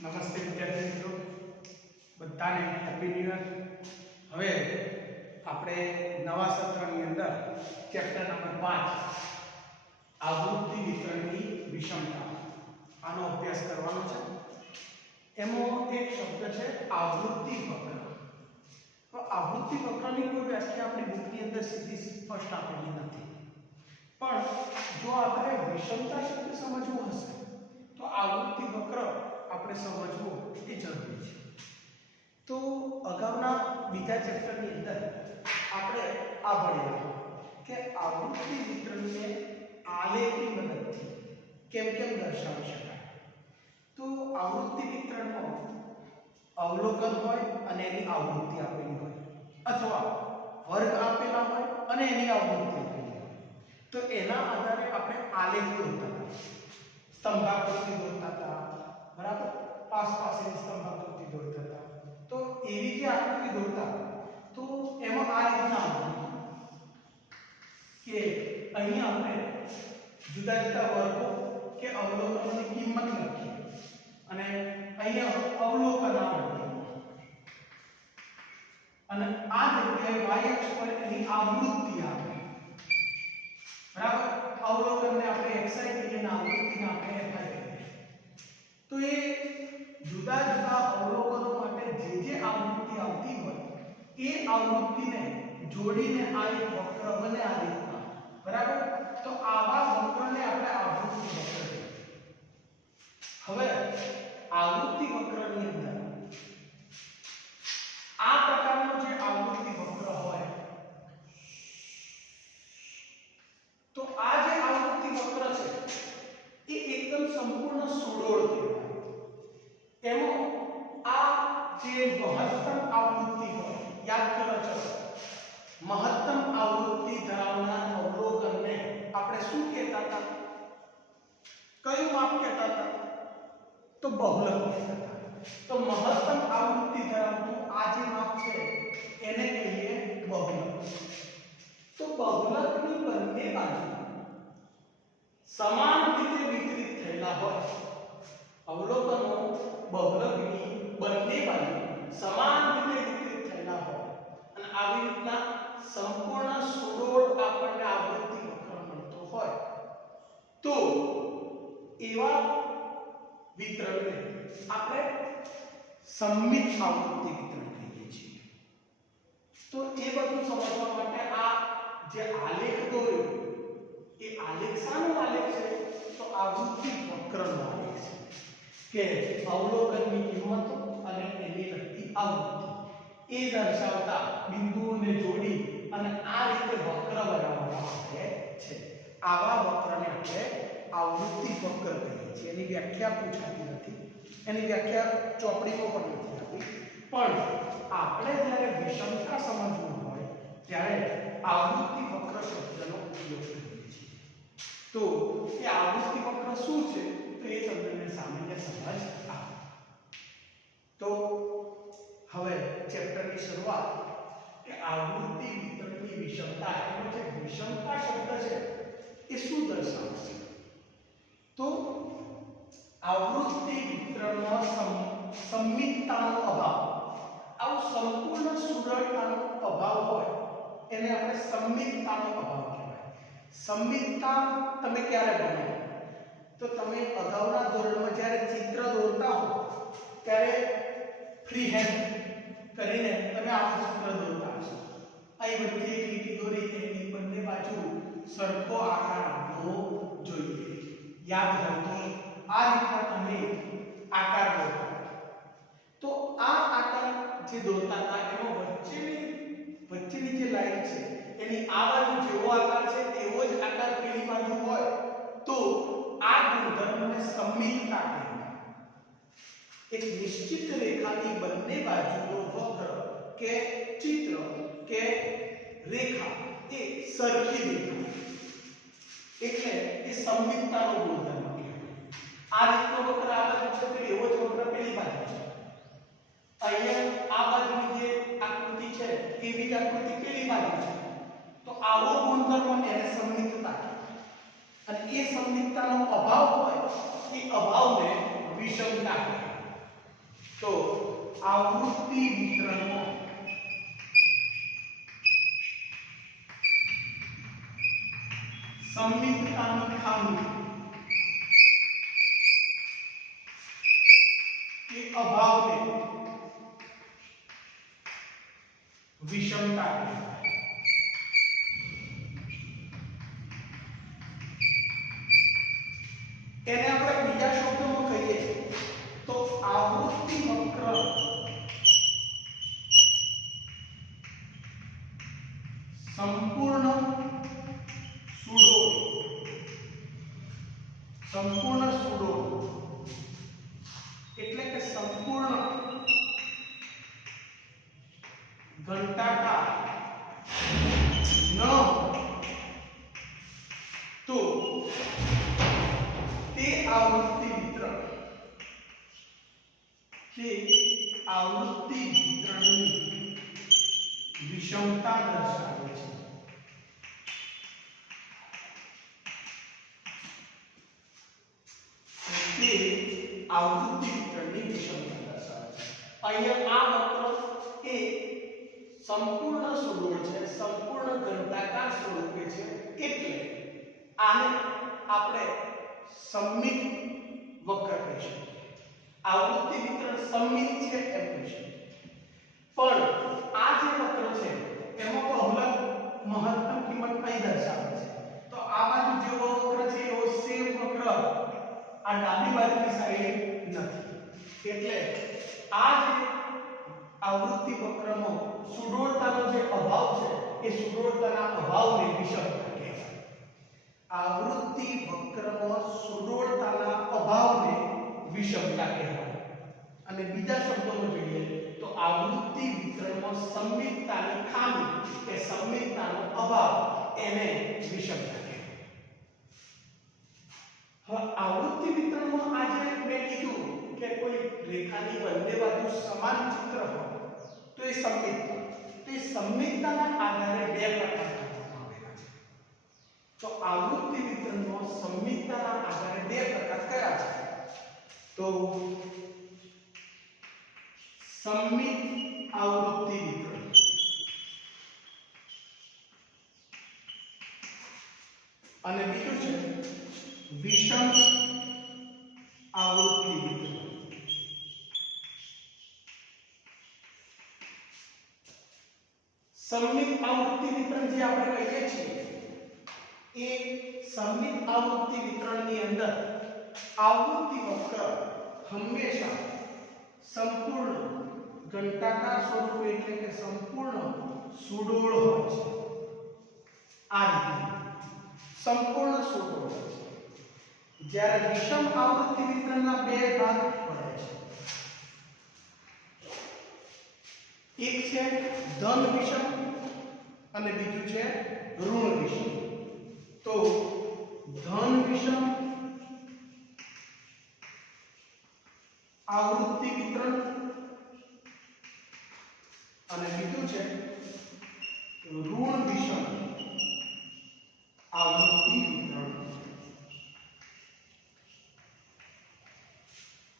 નમસ્તે વિદ્યાર્થી મિત્રો, બધાને હેપી ન્યૂ યર. હવે આપણે નવા સત્રની અંદર ચેપ્ટર નંબર 5 આવૃત્તિ વિતરણની વિષમતા આનો અભ્યાસ કરવાનો છે. એમાં એક શબ્દ છે આવૃત્તિ વક્ર. તો આવૃત્તિ વક્રની કોઈ વ્યાખ્યા આપણી બુકની અંદર સીધી સ્પષ્ટ આપેલી નથી, પણ જો આપણે વિષમતા શબ્દ સમજવો હશે તો આવૃત્તિ વક્ર આપણે સમજવું એ જરૂરી છે. તો અગાઉના બીજા ચેપ્ટરની અંદર આપણે આ ભણ્યા કે આવૃત્તિ વિતરણને આલેખની મદદથી કેમ કેમ દર્શાવી શકાય. તો આવૃત્તિ વિતરણમાં અવલોકન હોય અને એની આવૃત્તિ આપેલી હોય, અથવા વર્ગ આપેલા હોય અને એની આવૃત્તિ આપેલી હોય, તો એના આધારે આપણે આલેખ દોરતા હતા, સ્તંભાકૃતિ દોરતા હતા, બરાબર, પાસેની સ્તંભાકૃતિ દોરતા હતા. તો એવી જે આકૃતિ દોરતા તો એમાં આ રીતના આવતું કે અહીંયા આપણે જુદા જુદા વર્ગો કે અવલોકનોની કિંમત લખીએ અને અહીંયા અવલોકન આવે અને આ જગ્યાએ y અક્ષ પર એની આવૃત્તિ આવે, બરાબર. અવલોકનને આપણે xi કહીએ અને આવૃત્તિને આપણે fi કહીએ. તો એ જુદા જુદા અવલોકનો માટે જે આવૃત્તિ આવતી હોય એ આવૃત્તિને જોડીને આ એક વક્ર બને આ રીતના, બરાબર. તો આવા વક્રને આપણે આવૃત્તિ વક્ર કહીએ. હવે આવૃત્તિ વક્રની અંદર આ પ્રકારનો જે આવૃત્તિ વક્ર હોય તો આ જે આવૃત્તિ વક્ર છે એ એકદમ સંપૂર્ણ સુડોળ કહેવાય. એમાં આ જે મહત્તમ આવૃત્તિ હોય, યાદ કરો છો, મહત્તમ આવૃત્તિ ધરાવનાર અવલોકનને આપણે શું કહેતા હતા? કયું માપ કહેતા હતા? તો બહુલક કહેતા હતા. તો મહત્તમ આવૃત્તિ ધરાવતું આ જે માપ છે એને કહીએ બહુલક. તો બહુલકની બંને બાજુ સમાન રીતે વિતરિત થયેલા હોય, અવલોકનો બહુલકની બંને બાજુ સમાન રીતે વિતરિત થયેલા હોય અને આવી રીતના સંપૂર્ણ સુડોળ આપણને આવૃત્તિ વક્ર મળતો હોય તો એવા વિતરણને આપણે સમમિત આવૃત્તિ વિતરણ કહીએ છીએ. તો એ બધું સમજવા માટે આ જે આલેખ દોર્યો એ આલેખ શાનો આલેખ છે? તો આવૃત્તિ વક્રનો આલેખ છે કે અવલોકનની કિંમતો અને એની લગતી આવૃત્તિ એ દર્શાવતા બિંદુઓને જોડી અને આ રીતે વક્ર બનાવવામાં આવે છે. આવા વક્રને આપણે આવૃત્તિ વક્ર કહીએ છીએ. એની વ્યાખ્યા પૂછાતી નથી, એની વ્યાખ્યા ચોપડીમાં પણ નથી આપી, પણ આપણે જ્યારે વિષમતા સમજવું હોય ત્યારે આવૃત્તિ વક્ર શબ્દનો ઉપયોગ કરીએ છીએ. તો એ આવૃત્તિ વક્ર શું છે તો એ તમને સામાન્ય સમજ આપો. તો હવે ચેપ્ટરની શરૂઆત કે આવૃત્તિ વિતરણની વિષમતા, એનો જે વિષમતા શબ્દ છે એ શું દર્શાવે છે? તો આવૃત્તિ વિતરણમાં સમમિતતાનો અભાવ, આવું સંપૂર્ણ સુડળતાનો અભાવ હોય એને આપણે સમમિતતાનો અભાવ કહેવાય. સમમિતતા તમે ક્યારે બનાવો? તો તમે અગાઉના ધોરણમાં જ્યારે ચિત્ર દોરતા હો ત્યારે ફ્રી હેન્ડ કરીને તમે આવું ચિત્ર દોરતા હશો. અહીં વચ્ચે એક લીટી દોરી એની બંને બાજુ સરખો આકાર આપવો જોઈએ. યાદ રાખો, આ રીતના તમે આકાર દોરતા. તો આ આકાર જે દોરતા હતા એમાં વચ્ચેની જે લાઈન છે એની આ બાજુ જેવો આકાર છે તેવો જ આકાર પેલી બાજુ હોય તો આ ગુણધર્મને સમમિતતા કહેવાય. એક નિશ્ચિત રેખાની બંને બાજુનો વક્ર કે ચિત્ર કે રેખા એ સરખી દેખાય એટલે એ સમમિતતાનો ગુણધર્મ કહેવાય. આ રીતનો વક્ર આ બાજુ છે તો એવો જ વક્ર પેલી બાજુ છે. અહીંયા આ બાજુની જે આકૃતિ છે એવી જ આકૃતિ પેલી બાજુ છે તો આવો ગુણધર્મ એને સમમિતતા કહેવાય. અને એ સમમિતતાનો અભાવ હોય એ અભાવને વિષમતા કહેવાય. તો આવૃત્તિ વિતરણમાં સંમિતતાની ખામી કે અભાવને વિષમતા કહેવાય. એને આપણે બીજા શબ્દોમાં કહીએ તો આવૃત્તિ વક્ર સંપૂર્ણ સુડોળ એટલે કે સંપૂર્ણ ઘંટાકાર ન તો તે આવૃત્તિ વિતરણની વિષમતા દર્શાવે છે. તે આવૃત્તિ વિતરણની વિષમતા દર્શાવે છે. અહીંયા આ વક્ર એ સંપૂર્ણ સુડોળ છે, સંપૂર્ણ ઘંટાકાર સ્વરૂપે છે, એટલે આને આપણે સમમિત વક્ર કહીશું. આવૃત્તિ વિતરણ સમમિત છે એમ કહીશું. પણ આ જે વક્ર છે એમાં બહુલક મહત્તમ કિંમત અહીં દર્શાવે છે. તો આ બાજુ જેવો વક્ર છે એવો સેમ વક્ર આ ડાબી બાજુની સાઈડે નથી. એટલે આ જે આવૃત્તિ વક્રમાં સુડોળતાનો જે અભાવ છે એ સુડોળતાના અભાવને વિષમતા કહેવાય. આવૃત્તિ વક્રમાં સુડોળતાના અભાવને વિષમતા કહેવાય. અને બીજા શબ્દોમાં જોઈએ તો આવૃત્તિ વિતરણમાં સંમિતતાની ખામી કે સંમિતતાનો અભાવ એને વિષમતા કહેવાય. હવે આવૃત્તિ વિતરણમાં આજે મેં કીધું કે કોઈ રેખાની બંને બાજુ સમાન ચિત્ર હોય તો એ સંમિતતા. તો એ સંમિતતાના આધારે બે પ્રકાર કરવામાં આવેલા છે. તો આવૃત્તિ વિતરણમાં સંમિતતાના આધારે બે પ્રકાર કયા છે? તો સંમિત આવૃત્તિ વિતરણ અને બીજું છે વિષમ આવૃત્તિ વિતરણ. સંમિત આવૃત્તિ વિતરણ જે આપણે કહીએ છીએ એ સંમિત આવૃત્તિ વિતરણની અંદર આવૃત્તિ વક્ર હંમેશા સંપૂર્ણ ઘંટાકાર સ્વરૂપે એટલે કે સંપૂર્ણ સુડોળ હોય છે. આ રીતે સંપૂર્ણ સુડોળ હોય છે. જ્યારે વિષમ આવૃત્તિ વિતરણના બે ભાગ પડે છે. એક છે ધન વિષમ અને બીજું છે ઋણ વિષમ. તો ધન વિષમ આવૃત્તિ વિતરણ અને બીજું છે ઋણ વિષમ આવૃત્તિ વિતરણ.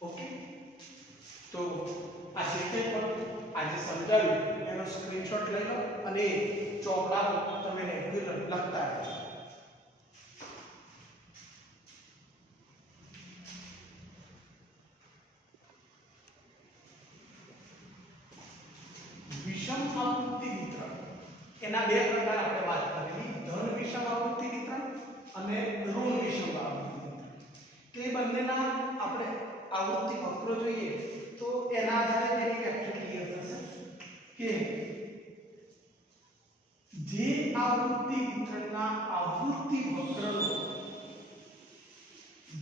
ઓકે, તો આ જે પણ આજે સમજાવ્યું એનો સ્ક્રીનશોટ લઈ લો અને ચોપડા તમે રેગ્યુલર લખતા રહેજો. વિષમ આવૃત્તિ વિતરણ એના બે પ્રકાર આપણે વાત કરેલી, ધન વિષમ આવૃત્તિ વિતરણ અને ઋણ વિષમ આવૃત્તિ વિતરણ. તો એ બંનેના આપણે આવૃત્તિ વક્રો જોઈએ તો એના આધારે તેની વ્યાખ્યા ક્લિયર થશે કે જે આવૃત્તિ વિતરણના આવૃત્તિ વક્રનો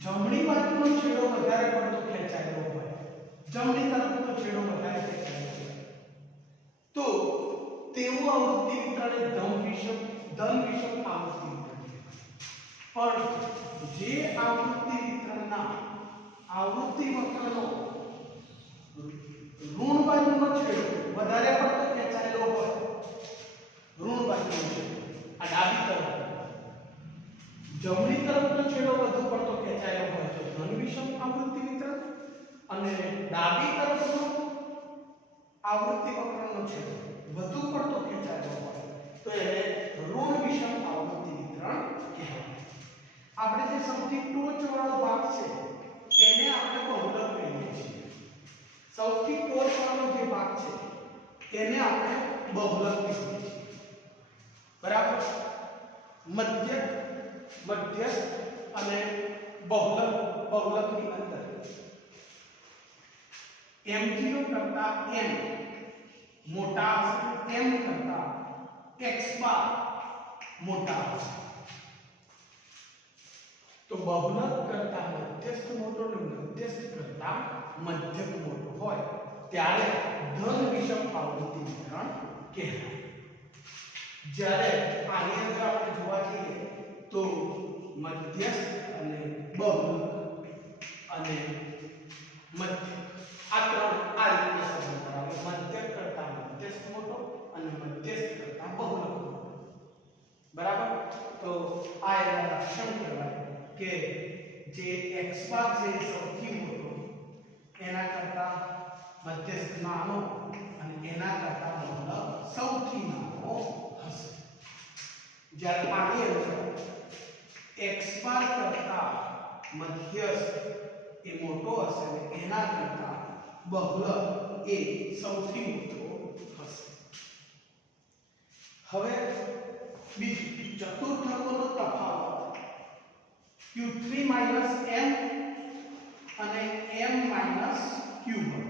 જમણી બાજુનો છેડો વધારે પડતો ખેંચાયેલો હોય, જમણી તરફનો છેડો વધારે ખેંચાયેલો હોય તો તેવું આવૃત્તિ વિતરણ ધન વિષમ આવૃત્તિ વિતરણ છે. પણ જે આવૃત્તિ વિતરણના આવૃત્તિ વક્રનો ઋણ બાજુનો છેડો વધારે પડતો ખેંચાયેલો હોય, ઋણ બાજુનો છેડો આ ડાબી તરફ, જમણી તરફનો છેડો વધુ પડતો ખેંચાયેલો હોય તો ધન વિષમ આવૃત્તિ વિતરણ અને ડાબી તરફનો છેડો વધુ પડતો ખેંચાયેલો હોય તો એને ઋણ વિષમ આવૃત્તિ વિતરણ કહેવાય. આપણે જે સૌથી ટોચવાળો ભાગ છે એને આપણે બહુલક કહીએ છીએ. સૌથી ટોચવાળો જે ભાગ છે એને આપણે બહુલક કહીએ છીએ. બરાબર. મધ્યસ્થ અને બહુલકની અંદર m0 કરતા n મોટા હશે, m કરતા x બાર મોટા હશે. તો બહુલક કરતા મધ્યસ્થ મોટો અને મધ્યસ્થ કરતા મધ્યક મોટો હોય ત્યારે ધન વિષમ આવૃત્તિ વિતરણ કહેવાય. જ્યારે આની અંદર આપણે જોવા જઈએ તો મધ્યસ્થ અને બહુલક અને મધ્યક આ ત્રણ આ રીતે સંબંધ ધરાવે. મધ્યક કરતા મધ્યસ્થ મોટો અને મધ્યસ્થ કરતા બહુલક મોટો. બરાબર. તો આ એના લક્ષણ કહેવાય કે જે x બાર છે સૌથી મોટો એના કરતા મધ્યસ્થ નાનો અને એના કરતા બહુલક સૌથી નાનો હશે. જ્યારે આની અંદર x બાર કરતા મધ્યસ્થ એ મોટો હશે અને એના કરતા બહુલક એ સૌથી મોટો હશે. હવે બીજું ચતુર્થકોનો તફાવત q3 - m અને m - q1.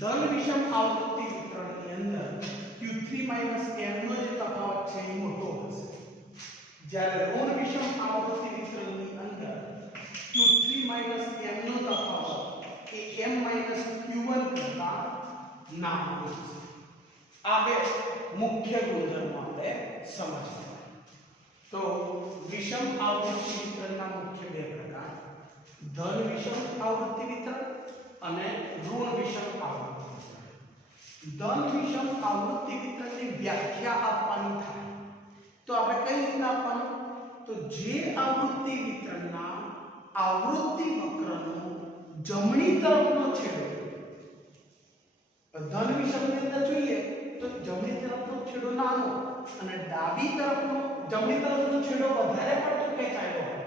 ધન વિષમ આવૃત્તિ વિતરણની અંદર q3 - m નો જે તફાવત છે એ મોટો હશે. જ્યારે ઋણ વિષમ આવૃત્તિ વિતરણની અંદર q3 - m નો તફાવત એ m - q1 કરતા નાનો હશે. આ બે મુખ્ય ગુણધર્મો આપણે સમજવા. તો વિષમ આવૃત્તિ વિતરણના મુખ્ય બે પ્રકાર: ધન વિષમ આવૃત્તિ વિતરણ અને ઋણ વિષમ આવૃત્તિ વિતરણ. ધન વિષમ આવૃત્તિ વિતરણની વ્યાખ્યા આપવાની થાય તો આપણે કઈ રીતે આપવાનું? તો જે આવૃત્તિ વિતરણના આવૃત્તિ વક્રનો જમણી તરફનો છેડો, ધન વિષમની અંદર જોઈએ તો જમણી તરફનો છેડો નાનો અને ડાબી તરફનો જમણી તરફનો છેડો વધારે પડતો ખેંચાયેલો હોય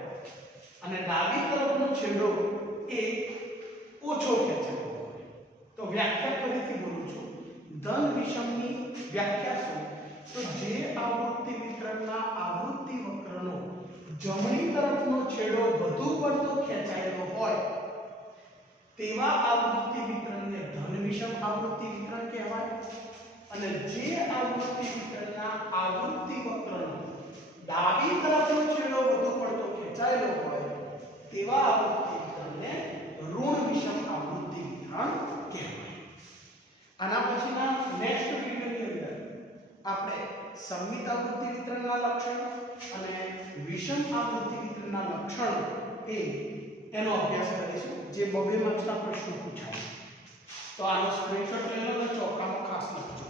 અને ડાબી તરફનો છેડો એ ઓછો ખેંચાયેલો હોય. તો વ્યાખ્યા ફરીથી બોલું છું. ધન વિષમની વ્યાખ્યા શું? તો જે આવૃત્તિ વિતરણના આવૃત્તિ વક્રનો જમણી તરફનો છેડો વધુ પડતો ખેંચાયેલો હોય તેવા આવૃત્તિ વિતરણને ધન વિષમ આવૃત્તિ વિતરણ કહેવાય. અને જે આવૃત્તિ વિતરણના આવૃત્તિ વક્રનો ડાબી તરફનો છેડો વધુ પડતો ખેંચાયેલો હોય તેવા આવૃત્તિ વિતરણને ઋણ વિષમ આવૃત્તિ વિતરણ કહેવાય. આના પછીના નેક્સ્ટ વિડિયોની અંદર આપણે સમમિત આવૃત્તિ વિતરણના લક્ષણો અને વિષમ આવૃત્તિ વિતરણના લક્ષણો એનો અભ્યાસ કરીશું, જે 2 માર્ક્સના પ્રશ્નો પૂછાય. તો આનો સ્ક્રીનશોટ લઈ લો અને ચોકામાં ખાસ લખજો.